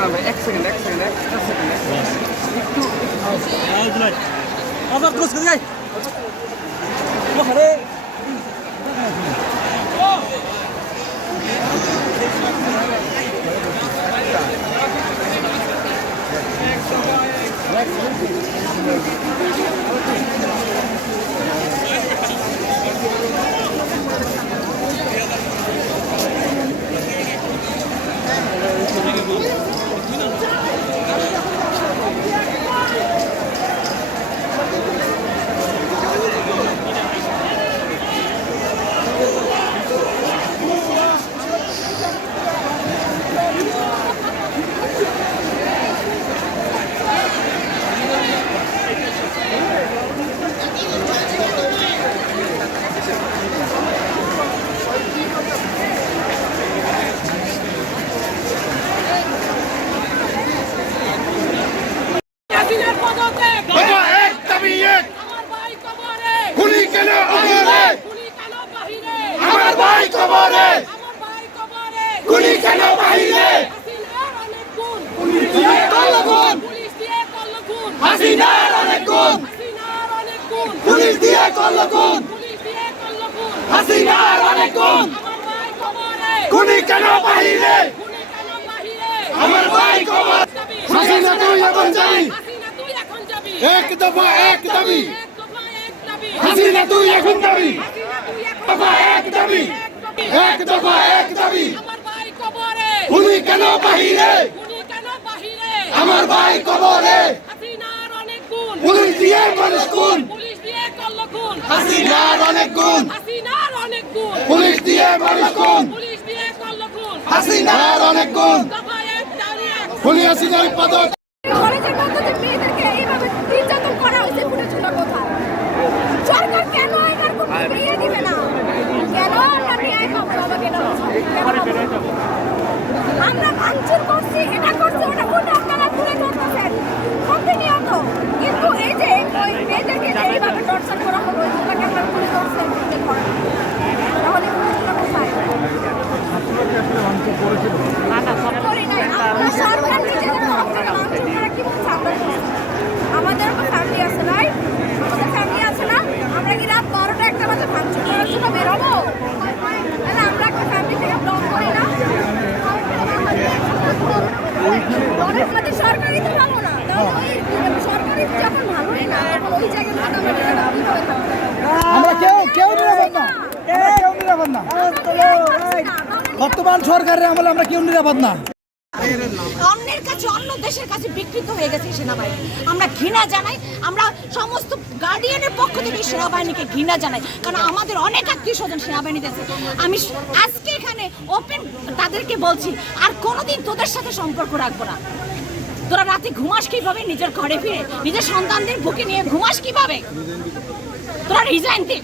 না ভাই এক সেকেন্ড একটু আবার ক্লোজ করে যাই ওরে হাসিনার অনেক গুণ পুলিশ দিয়ে করলো গুণ হাসিনার অনেক গুণ খুনি কেন বাহিরে আমার ভাই কবর হাসিনা তুই এখন যাবি এক দফা এক দাবি হাসিনা তুই এখন যাবি দফা এক দাবি এক দফা এক দাবি খুনি কেন বাহিরে আমার ভাই কবরে পুলিশ দিয়ে মানুষ গুণ হাসিনার অনেক গুণ পুলিশ দিয়ে মানুষ গুণ হাসিনার অনেক গুণ পুলিশ হাসিনার পদক সরকার কেন এটার কোনো ফিরিয়ে দিবে না কেন আমরা ন্যায় পাবো আমাকে না আমরা ভাঙচুর করছি এটা করছি ওটা আপনারা তুলে ধরতেছেন প্রতিনিয়ত কিন্তু এই যে ওই মেয়েদেরকে যে এইভাবে টর্চার করা হলো ওইগুলোকে আপনারা তুলে ধরছেন তাহলে পুলিশটা কোথায় করি নাই আমরা সরকার নিজেদের তরফ থেকে ভাঙচুর করা কি বলছে আমরা আমাদেরও তো ফ্যামিলি আছে রাইট আমাদের ফ্যামিলি আছে না আমরা কি রাত 12টা একটা বাজে ভাঙচুর করার জন্য বেরোবো তাহলে আমরা একটা ফ্যামিলি থেকে ব্লক করি না আমাদের সরকারি তো ভালো না তাহলে ওই সরকারি যখন ভালোই না তখন ওই জায়গায় আমরা কেউ নিরাপদ না কেউ নিরাপদ না বর্তমান সরকারের আমলে আমরা কেউ নিরাপদ না অন্যের কাছে অন্য দেশের কাছে বিকৃত হয়ে গেছে সেনাবাহিনী আমরা ঘৃণা জানাই আমরা সমস্ত গার্ডিয়ানের পক্ষ থেকে সেনাবাহিনীকে ঘৃণা জানাই কারণ আমাদের অনেক আত্মীয় স্বজন সেনাবাহিনীতে আছে আমি আজকে এখানে ওপেন তাদেরকে বলছি আর কোনোদিন তোদের সাথে সম্পর্ক রাখবো না তোরা রাতে ঘুমাস কিভাবে নিজের ঘরে ফিরে নিজের সন্তানদের বুকে নিয়ে ঘুমাস কিভাবে তোরা রিজাইন দে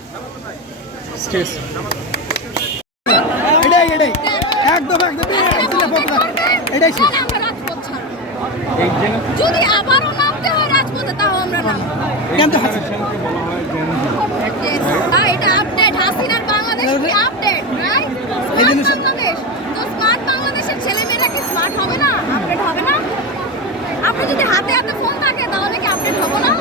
যদি আবারও নামতে হয় রাজপথে তাও আমরা নামবো এটা আপডেট হাসিনার বাংলাদেশ কি আপডেট রাইট বাংলাদেশ তো স্মার্ট বাংলাদেশের ছেলেমেয়েরা কি স্মার্ট হবে না আপডেট হবে না আপনি যদি হাতে হাতে ফোন থাকে তাহলে কি আপডেট হবো না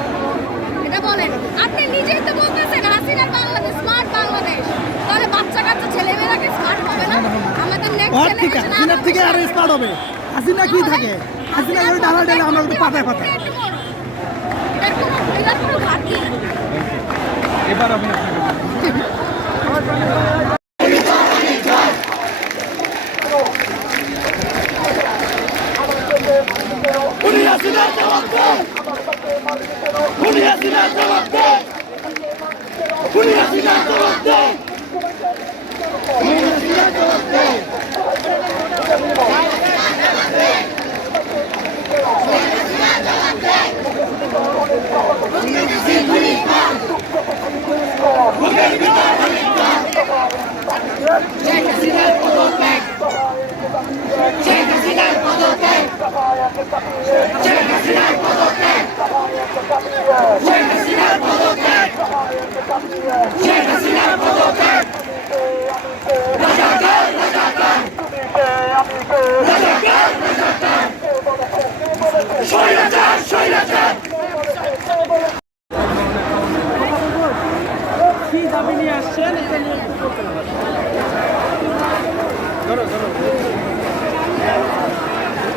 এটা বলেন আপনি নিজেই তো বলতেছেন হাসিনার বাংলাদেশ স্মার্ট বাংলাদেশ তাহলে বাচ্চা কাচ্চা ছেলেমেয়েরা কি স্মার্ট হবে না আমাদের নেক্সট জেনারেশন থেকে আরো স্মার্ট হবে হাসিনা কি থাকে হাসিনা ওই ডালা ডালা আমরা পাতায় পাতায় এটার কোনো ঘাটতি এবার আমি আপনাকে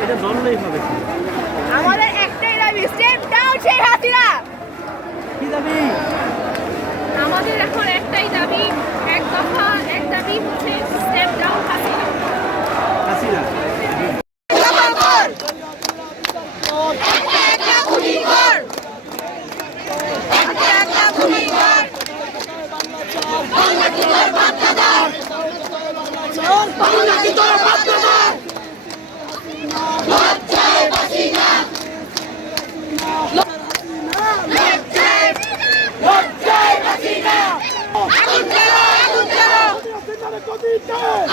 এটা ধরলেই হবে। আমাদের একটাই দাবি, স্টেপ ডাউন শেখ হাসিনা। কি দাবি? আমাদের এখন একটাই দাবি, এক দফা এক দাবি হচ্ছে step down Hasina. Hasina.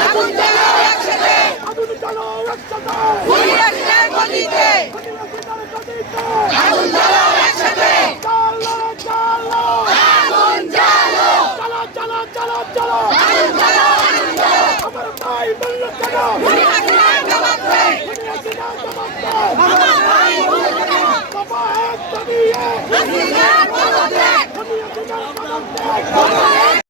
Happy birthday!